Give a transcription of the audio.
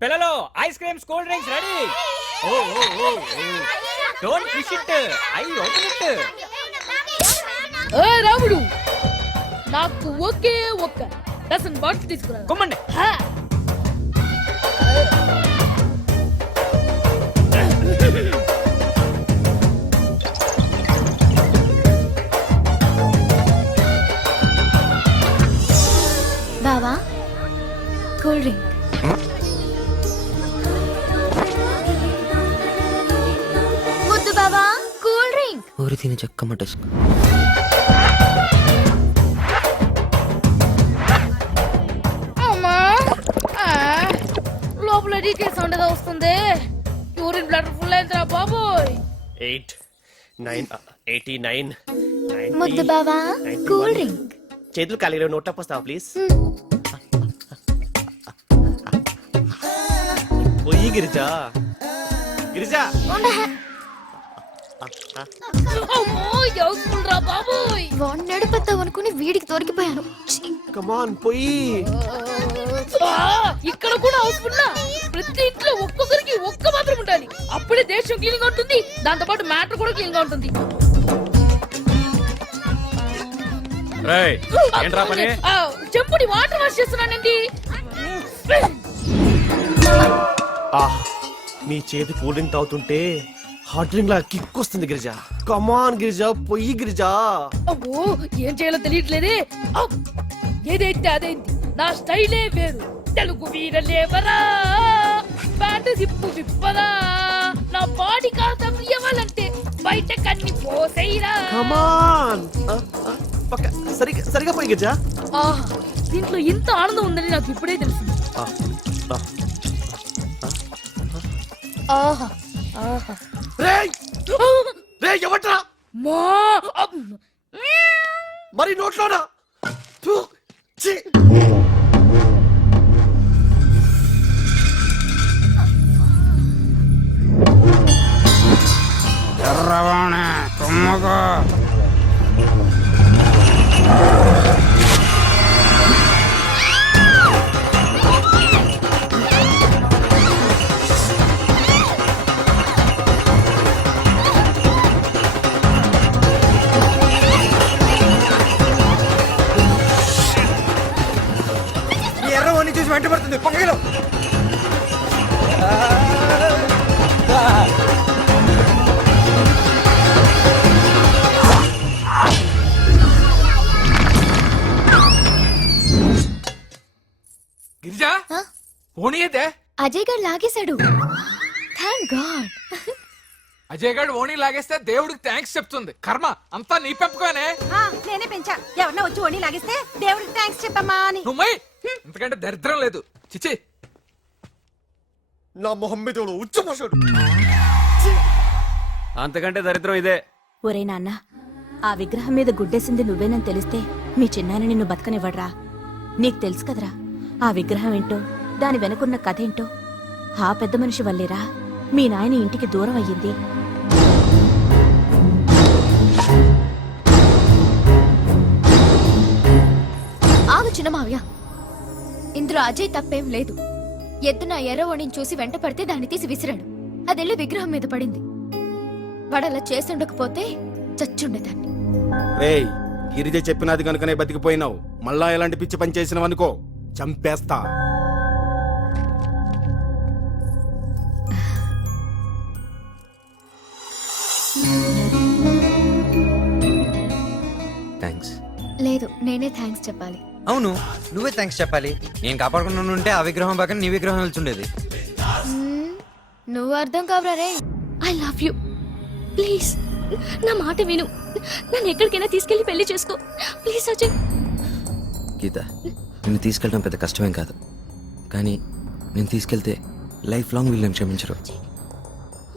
పిల్లలు ice creams cool drinks ready. Oh oh oh don't push it, I open it. ఏ రాముడు, నాకు ఒకే ఒక్క dozen bottle తీసుకురా. కొమ్మండి. బావా కూల్ డ్రింక్. వద్దు బావా కూల్ డ్రింక్. ఊరి తిని చెక్కమటేసుకో. లోపల డీకే సౌండ్ ఏదో వస్తుంది. యూరిన్ బ్లడ్ ఫుల్ అయిందిరా బాబోయ్. 8 9 89 ముద్దు బావా కూల్ డ్రింక్. చేతులు ఖాళీలో నోట్ వస్తావా ప్లీజ్. పోయి గిరిజా గిరిజా. అమ్మో ఎవరురా బాబోయ్. వాడిని నడిపేద్దాం అనుకుని వీడికి దొరికిపోయాను. కమాన్ పోయి. ఇక్కడ కూడా హౌస్ఫుల్. ప్రతి ఇంట్లో ఒక్కొక్కరికి ఒక్క మాత్రం ఉండాలి. అప్పుడే దేశం క్లీన్ గా ఉంటుంది, దాంతో పాటు మ్యాటర్ కూడా క్లీన్ గా ఉంటుంది. ఏంట్రా పని? చెంపుని వాటర్ వాష్ చేస్తున్నానండి. నీ చేతి కూల్ డ్రింక్ తాగుతుంటే హాట్ డ్రింక్ లా కిక్ వస్తుంది గిరిజా. కమాన్ గిరిజా పొయ్యి గిరిజా. అబ్బో ఏం చేయాలో తెలియట్లేదే. ఏదైతే అదేంటి, నా స్టైలే వేరు. తెలుగు వీరలేవరా, బ్యాట్ జిప్పు విప్పరా. నా బాడీ కాస్త ఇవ్వాలంటే బయట కన్ని పోసేయరా. కమాన్ సరిగా పోయి గిరిజా. దీంట్లో ఇంత ఆనందం ఉందని నాకు ఇప్పుడే తెలిసింది. ఆహా ఆహా. ఎవట్రా మా మరి నోట్లోనా? ఎర్రవాణి కుమ్మగా ఎర్రవాణి చూసి వెంట పడుతుంది. పక్కలో గిరిజా ఓణి అయితే అజయ్ గారు లాగేశాడు. Thank God. అజయ్ గారు ఓణి లాగేస్తే దేవుడికి థ్యాంక్స్ చెప్తుంది. కర్మ అంతా నీ పెంపుకోనే. నేనే పెంచా. ఎవరన్నా వచ్చి ఓణి లాగిస్తే దేవుడికి థ్యాంక్స్ చెప్పమ్మా అని. నువ్వు ఇంతకంటే దరిద్రం లేదు. చిచి నా మొహం మీద ఉచ్చపోసాడు. అంతకంటే దరిద్రం ఇదే. ఒరే నాన్న, ఆ విగ్రహం మీద గుడ్డేసింది నువ్వేనని తెలిస్తే మీ చిన్నాన్న నిన్ను బతకనివ్వడ్రా. నీకు తెలుసు కదరా ఆ విగ్రహం ఏంటో, దాని వెనుకున్న కథ ఏంటో. ఆ పెద్ద మనిషి వల్లేరా మీ నాయన ఇంటికి దూరం అయ్యింది. ఆగు చిన్న మావయ్య, ఇందులో అజయ్ తప్పేం లేదు. ఎద్దున ఎర్రవణిని చూసి వెంట పడితే దాన్ని తీసి విసిరాడు. అదెళ్ళి విగ్రహం మీద పడింది. వాడలా చేసుండకపోతే చచ్చుండేదాన్ని. రేయ్ గిరిజ చెప్పినది కనుకనే బతికిపోయినావు. మళ్ళా ఎలాంటి పిచ్చి పని చేసినవనుకో చంపేస్తా. థ్యాంక్స్. లేదు, నేనే థ్యాంక్స్ చెప్పాలి. అవును, నువ్వే థ్యాంక్స్ చెప్పాలి. నేను కాపాడుకున్నా ఉంటే ఆ విగ్రహం పక్కన నీ విగ్రహం వెళ్తుండేది. నువ్వు అర్థం కావరా రే. I love you. ప్లీజ్ నా మాట విను. నన్ను ఎక్కడికైనా తీసుకెళ్లి పెళ్లి చేసుకో ప్లీజ్ అజయ్. గీత, నిన్ను తీసుకెళ్ళడం పెద్ద కష్టమేం కాదు, కానీ నేను తీసుకెళ్తే లైఫ్ లాంగ్ వీళ్ళని క్షమించరు.